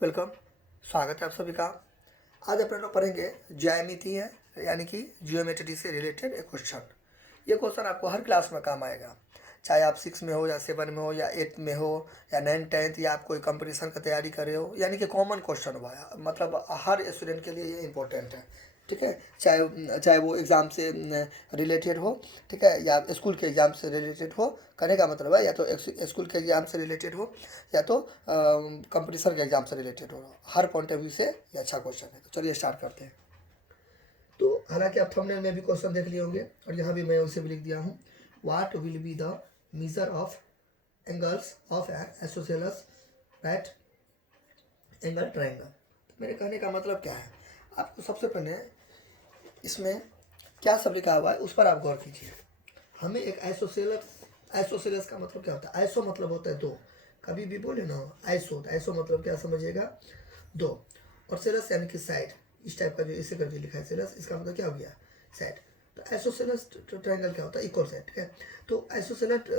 Welcome, स्वागत है आप सभी का। आज अपन लोग पढ़ेंगे ज्यामिति है, यानी कि जियोमेट्री से रिलेटेड एक क्वेश्चन। ये क्वेश्चन आपको हर क्लास में काम आएगा, चाहे आप 6 में हो या 7 में हो या 8 में हो या 9 10th या आप कोई कंपटीशन का तैयारी कर रहे हो, यानी कि कॉमन क्वेश्चन हुआ है, मतलब हर स्टूडेंट के लिए ये इंपॉर्टेंट है। ठीक है, चाहे वो एग्ज़ाम से रिलेटेड हो, ठीक है, या स्कूल के एग्ज़ाम से रिलेटेड हो। कहने का मतलब है या तो स्कूल के एग्ज़ाम से रिलेटेड हो या तो कंपटीशन के एग्ज़ाम से रिलेटेड हो। हर पॉइंट ऑफ व्यू से ये अच्छा क्वेश्चन है। तो चलिए स्टार्ट करते हैं। तो हालांकि आप थंबनेल में भी क्वेश्चन देख लिए होंगे और यहाँ भी मैं उसे भी लिख दिया हूँ। What will be the measure of angles of N isosceles right angle triangle. मेरे कहने का मतलब क्या है, आपको सबसे पहले इसमें क्या सब लिखा हुआ है उस पर आप गौर कीजिए। हमें एक आइसोसेलेस का मतलब क्या होता है? आइसो मतलब होता है दो। कभी भी बोले ना आइसो, तो आइसो मतलब क्या समझिएगा? दो। और सेलस यानी कि साइड, इस टाइप का जो इसे करके लिखा है सेलस, इसका मतलब क्या हो गया? साइड। तो आइसोसेलस ट्रायंगल क्या होता है? Equal side. ठीक है, तो आइसोसेलस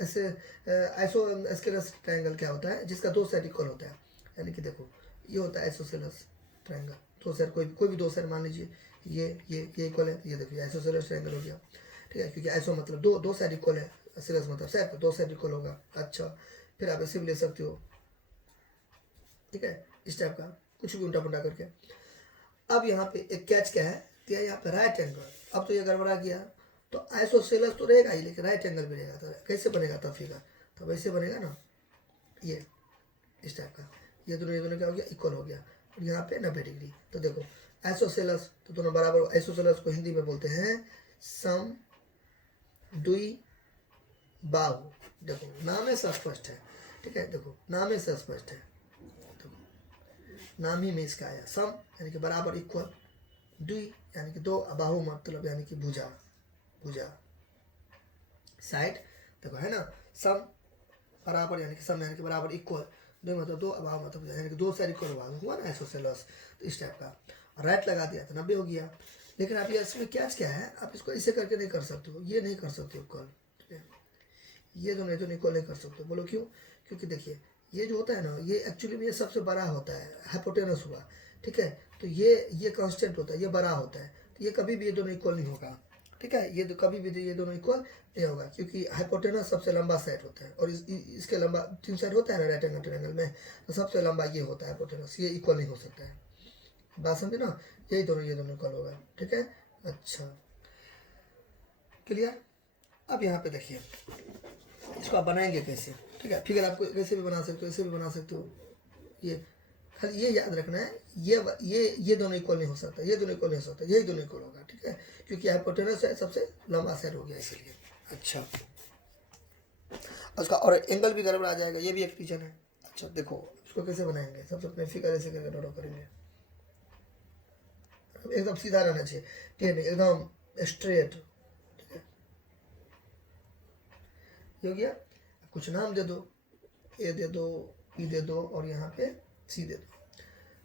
ऐसे आइसोस्केलस ट्रायंगल क्या होता है? जिसका दो साइड इक्वल होता है। यानी कि देखो, ये होता है आइसोसेलस ट्रायंगल। दो साइड कोई भी दो साइड मान लीजिए, ये इक्वल है, ये देखिए आइसोसेलस ट्रायंगल हो गया। ठीक है, क्योंकि आइसो मतलब दो साइड इक्वल है, सेलस मतलब साइड, तो दो साइड इक्वल होगा। अच्छा, फिर आप ऐसे भी ले सकते हो। ठीक है, इस टाइप का कुछ भी उल्टा पुल्टा करके। अब यहाँ पे एक कैच क्या है दिया, यहाँ पे राइट एंगल। अब तो ये गड़बड़ा गया, तो आइसोसेलस तो रहेगा ही, लेकिन राइट एंगल भी रहेगा। तो कैसे बनेगा तब फिगर? तो वैसे बनेगा ना, ये इस टाइप का। ये दोनों क्या हो गया? इक्वल हो गया। और यहाँ पे 90 डिग्री। तो देखो आइसोसेलस तो दोनों बराबर। आइसोसेलस को हिंदी में बोलते हैं सम दुई बाहु। देखो नाम से स्पष्ट है। ठीक है, देखो नाम से स्पष्ट है। देखो नाम ही में इसका आया सम यानी कि बराबर, इक्वल, दुई यानी कि दो, बाहु मतलब यानी कि भुजा, भुजा साइड। देखो है ना, सम बराबर यानी कि सम यानी कि बराबर, इक्वल दो मतलब दो, बाहु मतलब यानी कि दो साइड इक्वल हुआ ना आइसोसेलस। तो इस टाइप का राइट लगा दिया तो 90 हो गया। लेकिन आप ये इसमें क्या है, आप इसको ऐसे करके नहीं कर सकते हो, ये नहीं कर सकते हो इक्वल। ठीक है, ये दोनों इक्वल नहीं कर सकते। बोलो क्यों? क्योंकि देखिए ये जो होता है ना, ये एक्चुअली में ये सबसे बड़ा होता है, हाइपोटेनस हुआ। ठीक है, तो ये कांस्टेंट होता है, ये बड़ा होता है, तो ये कभी भी ये दोनों इक्वल नहीं होगा। ठीक है, ये कभी भी ये दोनों इक्वल नहीं होगा, क्योंकि हाइपोटेनस सबसे लंबा साइड होता है और इसके लंबा 3 साइड होता है ना राइट एंगल ट्रायंगल में, तो सबसे लंबा ये होता है हाइपोटेनस। ये इक्वल नहीं हो सकता है। बात समझे ना, ये दोनों इक्वल होगा। ठीक है, अच्छा क्लियर। अब यहाँ पे देखिए इसको आप बनाएंगे कैसे? ठीक है, फिगर आपको कैसे भी बना सकते हो, ऐसे भी बना सकते हो। ये खाली ये याद रखना है, ये दोनों इक्वल नहीं हो सकता, ये दोनों इक्वल नहीं हो सकता, यही दोनों इक्वल होगा। ठीक है, क्योंकि हाइपोटेनस है सबसे लंबा साइड हो गया इसीलिए। अच्छा, उसका और एंगल भी गड़बड़ा जाएगा, ये भी एक रीजन है। अच्छा देखो इसको कैसे बनाएंगे, सबसे पहले फिगर ऐसे करके ड्रॉ करेंगे। एकदम सीधा रहना चाहिए, टेढ़ एकदम स्ट्रेट। ठीक है, ये हो गया। कुछ नाम दे दो, ए दे दो, पी दे दो और यहाँ पे सी दे दो।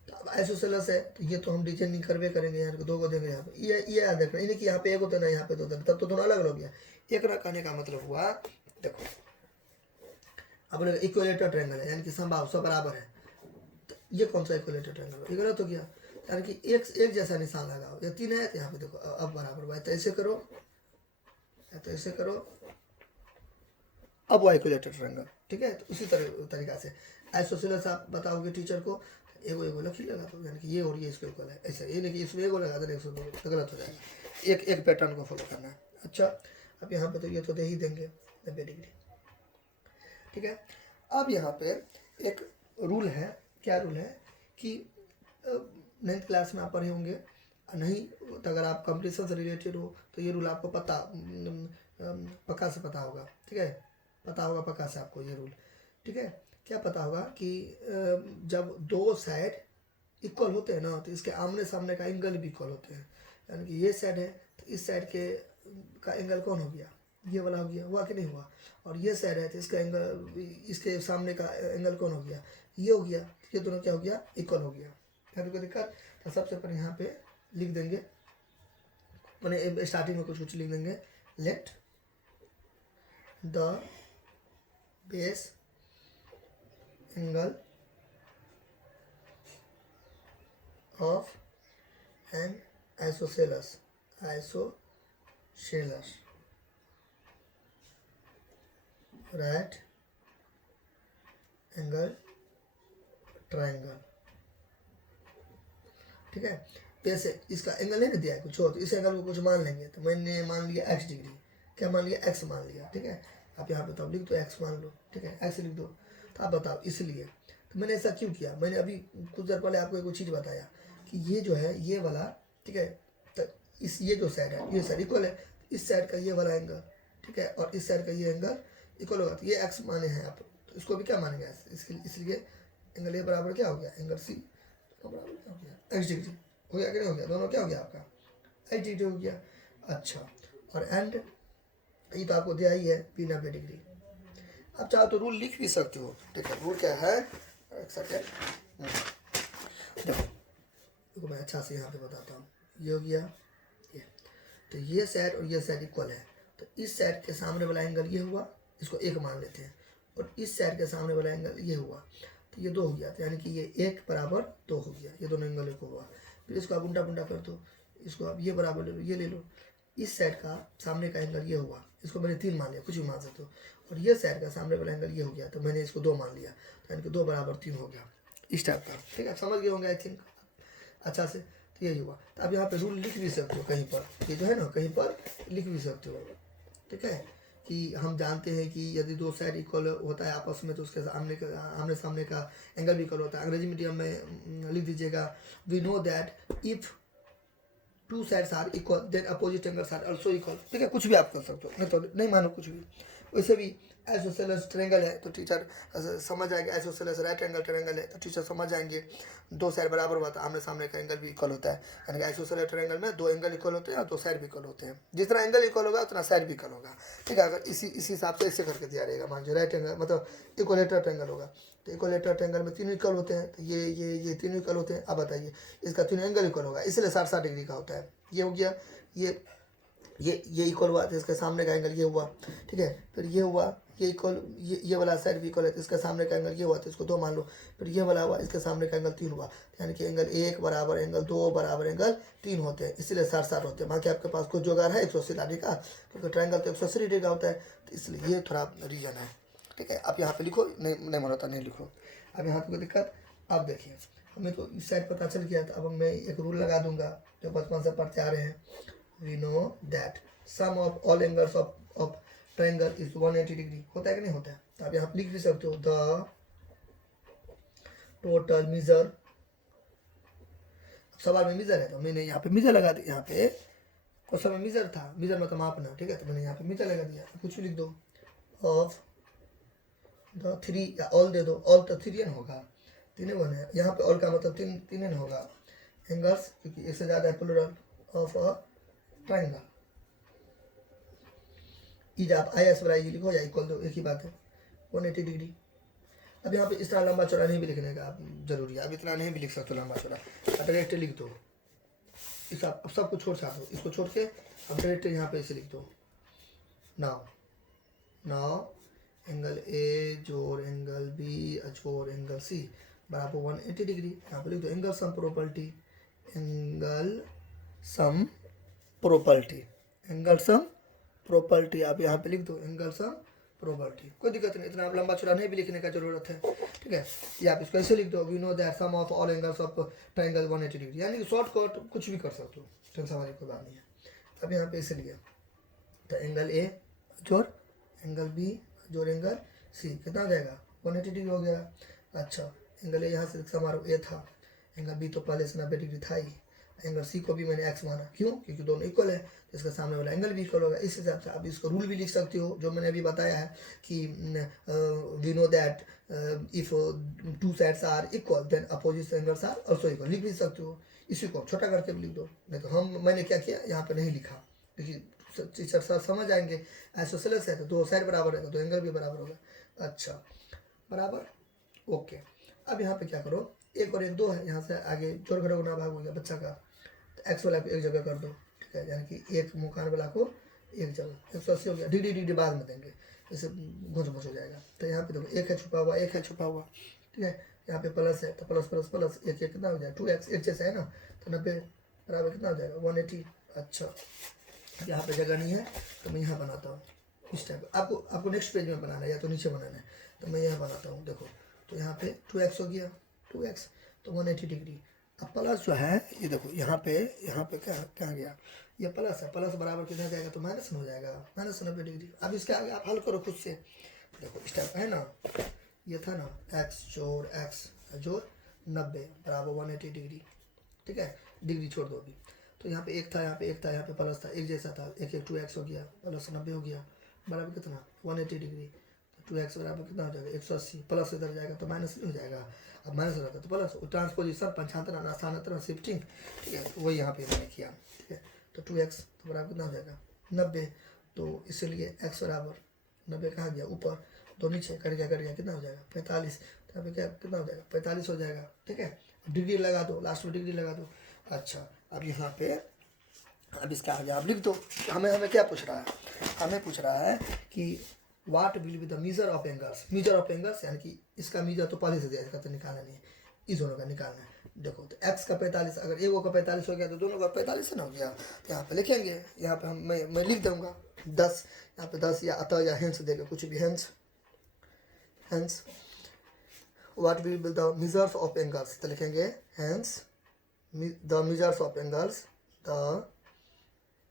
तो अब आइसोसेलस है तो ये तो हम डिजाइनिंग करवे करेंगे, यहाँ दो को देंगे। यहाँ पे ये याद रखना, इन्हें कि यहाँ पे एक होता है ना, यहाँ पे दो होता है, तब तो दोनों अलग अलग हो गया। एक ना कहने का मतलब हुआ, देखो अब इक्वलेटर ट्रायंगल है, यानी कि समबाहु सब बराबर है। तो ये कौन सा इक्वलेटर ट्रायंगल है? ये गलत हो गया, यानी कि एक जैसा निशान लगाओ। ये 3 है तो यहाँ पे देखो अब बराबर हुआ है, तो ऐसे करो या तो ऐसे करो, अब वो इक्वलेटर ट्रायंगल। ठीक है, तो उसी तरीका से आइसोसेलस आप बताओगे टीचर को, एगो एगो लख ही लगा दो, यानी कि ये और ये इसको इक्वल है। ऐसे ये नहीं कि इसमें एगो लगा देना, इसमें तो गलत हो जाएगा। एक पैटर्न को फॉलो करना है। अच्छा, अब यहाँ पे तो ये तो दे ही देंगे 90 डिग्री। ठीक है, अब यहाँ पे एक रूल है। क्या रूल है कि 9th क्लास में आप पढ़े होंगे, नहीं तो अगर आप कंपटीशन से रिलेटेड हो तो ये रूल आपको पक्का से पता होगा। ठीक है, पता होगा पक्का से आपको ये रूल। ठीक है, क्या पता होगा कि जब दो साइड इक्वल होते हैं ना, तो इसके आमने सामने का एंगल भी इक्वल होते हैं। यानी कि ये साइड है तो इस साइड के का एंगल कौन हो गया? ये वाला हो गया, हुआ कि नहीं हुआ? और ये साइड है तो इसका एंगल, इसके सामने का एंगल कौन हो गया? ये हो गया। ये दोनों क्या हो गया? इक्वल हो गया। है तो कोई दिक्कत? तो सबसे पहले यहाँ पे लिख देंगे, मैंने स्टार्टिंग में कुछ लिख देंगे। Let the base angle of N isosceles right angle triangle. ठीक है, जैसे इसका एंगल है ना दिया है कुछ और, तो इस एंगल को कुछ मान लेंगे। तो मैंने मान लिया x डिग्री, क्या मान लिया, x मान लिया। ठीक है, आप यहाँ पे तब लिख दो x मान लो। ठीक है, x लिख दो। तो आप बताओ इसलिए तो मैंने ऐसा क्यों किया। मैंने अभी कुछ देर पहले आपको एक चीज़ बताया कि ये जो है ये वाला, ठीक है, तो इस ये जो साइड है ये साइड इक्वल है, इस साइड का ये वाला एंगल, ठीक है, और इस साइड का ये एंगल इक्वल होगा। तो ये x माने हैं आप, तो इसको भी क्या मानेंगे, इसके इसलिए एंगल ए बराबर क्या हो गया, एंगल सी बराबर क्या हो गया, x डिग्री हो गया कि नहीं हो गया, दोनों क्या हो गया आपका x डिग्री हो गया। अच्छा, और एंड ये तो आपको दिया ही है p 90 डिग्री। आप चाहो तो रूल लिख भी सकते हो। ठीक है, रूल क्या है, एक सेकेंड देखो मैं अच्छा से यहाँ पे बताता हूँ। ये हो गया ये, तो ये साइड और ये साइड इक्वल है, तो इस साइड के सामने वाला एंगल ये हुआ, इसको एक मान लेते हैं, और इस साइड के सामने वाला एंगल ये हुआ, तो ये 2 हो गया। तो यानी कि ये 1 बराबर 2 हो गया, ये दोनों एंगल एक हुआ। फिर इसको आप उल्टा पुल्टा कर दो, इसको आप ये बराबर ले लो, ये ले लो। इस साइड का सामने का एंगल ये हुआ, इसको मैंने 3 मान लिया, कुछ भी मान सकते हो, और ये साइड का सामने वाला एंगल ये हो गया, तो मैंने इसको 2 मान लिया, तो यानी कि 2 बराबर 3 हो गया, इस टाइप का। ठीक है, समझ गए होंगे आई थिंक अच्छा से। तो यही हुआ। तो आप यहाँ पे रूल लिख भी सकते हो कहीं पर, ये जो है ना कहीं पर लिख भी सकते हो। ठीक है, कि हम जानते हैं कि यदि 2 साइड इक्वल होता है आपस में, तो उसके आमने सामने का एंगल भी इक्वल होता है। अंग्रेजी मीडियम में लिख दीजिएगा, we know that if 2 sides are equal then opposite angles are also equal. ठीक है, कुछ भी आप कर सकते हो, नहीं तो नहीं मानो कुछ भी। वैसे भी आइसोसेलेस ट्रायंगल है तो टीचर समझ जाएंगे, आइसोसेलेस राइट एंगल ट्रायंगल है तो टीचर समझ जाएंगे 2 साइड बराबर हुआ तो आमने सामने का एंगल भी इक्वल होता है। यानी कि आइसोसेलेस ट्रायंगल में 2 एंगल इक्वल होते हैं और 2 साइड भी इक्वल होते हैं। जितना एंगल इक्वल होगा उतना साइड भी इक्वल होगा। ठीक है, अगर इसी हिसाब से ऐसे करके दिया रहेगा, मान लीजिए राइट एंगल मतलब इक्वलेटर ट्रायंगल होगा, तो इक्वलेटर ट्रायंगल में 3 इक्वल होते हैं, तो ये 3 इक्वल होते हैं। अब बताइए इसका 3 एंगल इक्वल होगा, इसलिए 60-60 डिग्री का होता है। ये हो गया, ये इक्वल हुआ तो इसके सामने का एंगल ये हुआ। ठीक है, फिर ये हुआ, ये इक्वल, ये वाला साइड भी इक्वल है तो इसके सामने का एंगल ये हुआ, तो इसको 2 मान लो। फिर ये वाला हुआ, इसके सामने का एंगल 3 हुआ, यानी कि एंगल 1 बराबर एंगल 2 बराबर एंगल 3 होते हैं, इसलिए 60-60 होते हैं। बाकी आपके पास कुछ जुगाड़ है 180 डिग्री का, क्योंकि ट्रायंगल तो 180 डिग्री का होता है, तो इसलिए ये थोड़ा रीजन है। ठीक है, आप यहाँ पे लिखो, नहीं मानो तो नहीं लिखो। अब यहाँ पे कोई दिक्कत, अब देखिए हमें तो इस साइड पता चल गया, तो अब मैं एक रूल लगा दूंगा जो बचपन से पढ़ते आ रहे हैं। We know that sum of all angles of triangle is 180 degree. होता है कि नहीं होता है, तो आप यहाँ लिख भी सकते हो, द टोटल मीजर। सवाल में मीजर है तो मैंने यहाँ पे मीजर लगा दिया, यहाँ पे क्वेश्चन में मीजर था, मीजर मतलब मापना। ठीक है, तो मैंने यहाँ पे मीजर लगा दिया, कुछ भी लिख दो, ऑफ द 3 या ऑल दे दो, ऑल तो 3 होगा, 3 वन है यहाँ पे, ऑल का मतलब 3 होगा एंगल्स, क्योंकि इससे ज़्यादा है plural of a triangle. Is आप आई एस बराबर लिखो या इक्वल दो, एक ही बात है, 180 डिग्री। अब यहाँ पे इस तरह लंबा चौड़ा नहीं भी लिखने का जरूरी है, अब इतना नहीं भी लिख सकते लंबा चौड़ा, डायरेक्ट लिख दो। इस अब सब कुछ छोड़ छाड़ दो, इसको छोड़ के अब डायरेक्ट यहाँ पे इसे लिख दो, नाउ एंगल ए जोड़ एंगल बी जोड़ एंगल सी बराबर 180 डिग्री। यहाँ पे लिख दो angle sum property, angle sum property, angle sum property. आप यहाँ पे लिख दो एंगल सम प्रॉपर्टी, कोई दिक्कत नहीं, इतना लंबा चौड़ा नहीं भी लिखने का जरूरत है। ठीक है, या आप इसको ऐसे लिख दो, we know that sum of all angles of triangle 180 degree, यानी कि शॉर्टकट कुछ भी कर सकते हो, टेंशन वाली कोई बात नहीं है। अब यहाँ पे इसे लिया, तो एंगल ए जोड़ एंगल बी जोड़ एंगल सी कितना हो जाएगा, 180 डिग्री हो गया। अच्छा, एंगल ए यहाँ से समारोह ए था, एंगल बी तो पहले से 90 डिग्री था ही, एंगल सी को भी मैंने एक्स माना, क्यों, क्योंकि दोनों इक्वल है, इसका सामने वाला एंगल भी इक्वल होगा। इस हिसाब से आप इसको रूल भी लिख सकते हो, जो मैंने अभी बताया है कि we know that if 2 sides are equal then opposite angles are also equal, लिख भी सकते हो। इसी को छोटा करके भी लिख दो, नहीं तो मैंने क्या किया यहाँ पे नहीं लिखा, क्योंकि टीचर सर समझ आएंगे, आइसोसेलेस है तो 2 साइड बराबर है तो 2 एंगल भी बराबर होगा। अच्छा, बराबर, ओके। अब यहाँ पे क्या करो, 1 और 1 2 है, यहाँ से आगे जोड़ घटाव गुणा भाग हो गया बच्चा का, तो एक्स वाला को एक जगह कर दो। ठीक है, यानी कि एक मुकान वाला को एक जगह, 180 हो गया, डिग्री बाद में देंगे, इसे घुस हो जाएगा। तो यहाँ पे देखो 1 है छुपा हुआ, 1 है छुपा हुआ। ठीक है, यहाँ पे प्लस है तो प्लस प्लस प्लस एक कितना हो जाएगा 2x, एक जैसा है ना, तो 90 बराबर कितना हो जाएगा 180। अच्छा यहाँ पे जगह नहीं है तो मैं यहाँ बनाता हूँ इस टाइप। आपको नेक्स्ट पेज में बनाना है या तो नीचे बनाना है, तो मैं यहाँ बनाता हूँ। देखो तो यहाँ पे 2x हो गया, 2x तो 180 डिग्री। अब प्लस जो है ये देखो यहाँ पे क्या गया, ये प्लस है, प्लस बराबर कितना जाएगा तो माइनस में हो जाएगा, माइनस 90 डिग्री। अब इसके आगे आप हल करो खुद से। देखो इस टाइप है ना, ये था ना x जोड़ 90 बराबर 180 डिग्री। ठीक है, डिग्री छोड़ दो अभी। तो यहाँ पे एक था, यहाँ पे एक था, यहाँ पे प्लस था, एक जैसा था, एक 2x हो गया, प्लस 90 हो गया बराबर कितना 180 डिग्री। तो 2x बराबर कितना हो जाएगा 180, प्लस इधर जाएगा तो माइनस नहीं हो जाएगा। अब माइनस हो जाता है तो प्लस, ट्रांसपोजिशन पंचांतरण स्थानांतरण शिफ्टिंग। ठीक है, तो वही यहाँ पे मैंने किया। ठीक है, तो 2x तो बराबर कितना हो जाएगा 90। तो इसलिए x बराबर 90 कहाँ गया ऊपर, तो नीचे कट गया कितना हो जाएगा 45। तो यहाँ पे क्या कितना हो जाएगा 45 हो जाएगा। ठीक है, डिग्री लगा दो, लास्ट में डिग्री लगा दो। अच्छा अब यहाँ पे अब इसका आगे आप लिख दो। हमें क्या पूछ रहा है, हमें पूछ रहा है कि what will be the measure of angles. Measure of angles यानी कि इसका मीजर तो पहले से दिया, इसका तो निकालना नहीं है, इस दोनों का निकालना है। देखो तो x का 45, अगर एगो का 45 हो गया तो दोनों का 45 ना हो गया। तो यहाँ पे लिखेंगे, यहाँ पे मैं लिख दूंगा 10, यहाँ पे 10 या अतः या हेंस देगा, कुछ भी hence what will be the measures of angles. तो लिखेंगे hence the measures of angles, the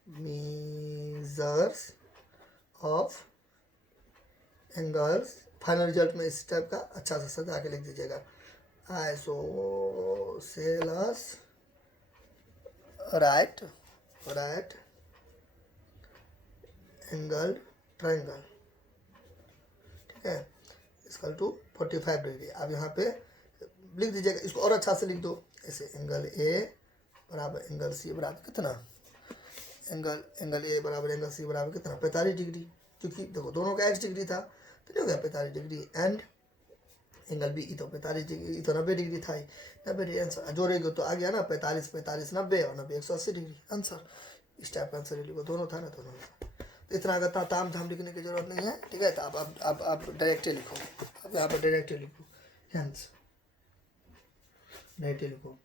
measures of angles. Final result में इस टाइप का अच्छा सा सजा के लिख दीजिएगा, आइसोसेलस राइट एंगल ट्रायंगल। ठीक है, इक्वल टू 45 डिग्री। अब यहाँ पे लिख दीजिएगा, इसको और अच्छा से लिख दो ऐसे, एंगल ए बराबर एंगल सी बराबर कितना, एंगल ए बराबर एंगल सी बराबर कितना 45 डिग्री। क्योंकि देखो दोनों का x डिग्री था तो नहीं हो गया 45 डिग्री। एंड एंगल बी तो 45 डिग्री, तो 90 डिग्री था, 90 डिग्री आंसर जोड़ेगा तो आ गया ना 45 45 90 और 90 180 डिग्री आंसर। इस टाइप का आंसर लिखो, दोनों था ना दोनों। तो इतना अगर ताम झाम लिखने की जरूरत नहीं है। ठीक है, तो आप डायरेक्टली लिखो, अब यहाँ पर डायरेक्टली लिखो, हेंस डायरेक्टली लिखो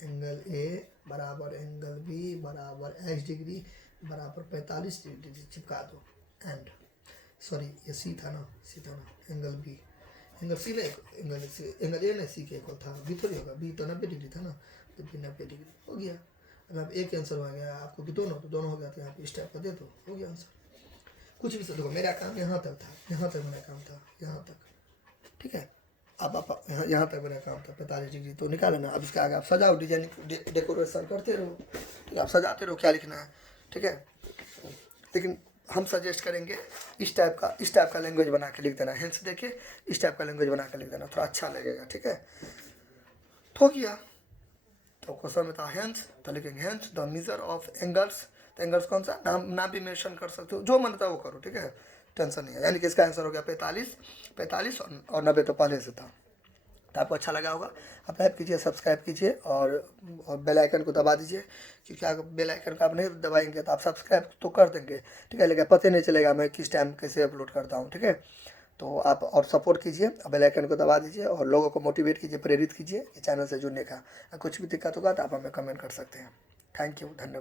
एंगल ए बराबर एंगल बी बराबर x डिग्री बराबर 45 डिग्री चिपका दो। एंड सॉरी ये सी था ना एंगल बी, एंगल सी में एंगल ए ने सी के इक्वल था, बी थोड़ी होगा, बी तो 90 डिग्री था ना, तो बी 90 डिग्री हो गया। अब आप एक आंसर हो गया आपको कि दोनों, तो दोनों हो गया, तो यहाँ पे इस टाइप का दे दो, हो गया आंसर। कुछ भी देखो मेरा काम यहाँ तक था, यहाँ तक मेरा काम था, यहाँ तक। ठीक है, अब आप यहाँ तक मेरा काम था 45 डिग्री, तो निकाल लेना। अब इसके आगे आप सजाओ, डिजाइन डेकोरेशन करते रहो। ठीक है, आप सजाते रहो क्या लिखना है। ठीक है, लेकिन हम सजेस्ट करेंगे इस टाइप का लैंग्वेज बना के लिख देना, हेंस देके इस टाइप का लैंग्वेज बना के लिख देना, थोड़ा अच्छा लगेगा। ठीक है, तो किया तो क्वेश्चन में था हेंस, तो लिखेंगे hence the measure of angles. तो एंगल्स कौन सा नाम भी मेंशन कर सकते हो, जो मन था वो करो। ठीक है, टेंशन नहीं है। यानी कि इसका आंसर हो गया 45 और 90 तो पहले से था। तो आपको अच्छा लगा होगा, आप लाइक कीजिए, सब्सक्राइब कीजिए और बेल आइकन को दबा दीजिए। क्योंकि अगर बेल आइकन को आप नहीं दबाएंगे तो आप सब्सक्राइब तो कर देंगे, ठीक है, लेकिन पता नहीं चलेगा मैं किस टाइम कैसे अपलोड करता हूँ। ठीक है, तो आप और सपोर्ट कीजिए, बेल आइकन को दबा दीजिए और लोगों को मोटिवेट कीजिए, प्रेरित कीजिए कि चैनल से जुड़ने का। कुछ भी दिक्कत होगा तो आप हमें कमेंट कर सकते हैं। थैंक यू, धन्यवाद।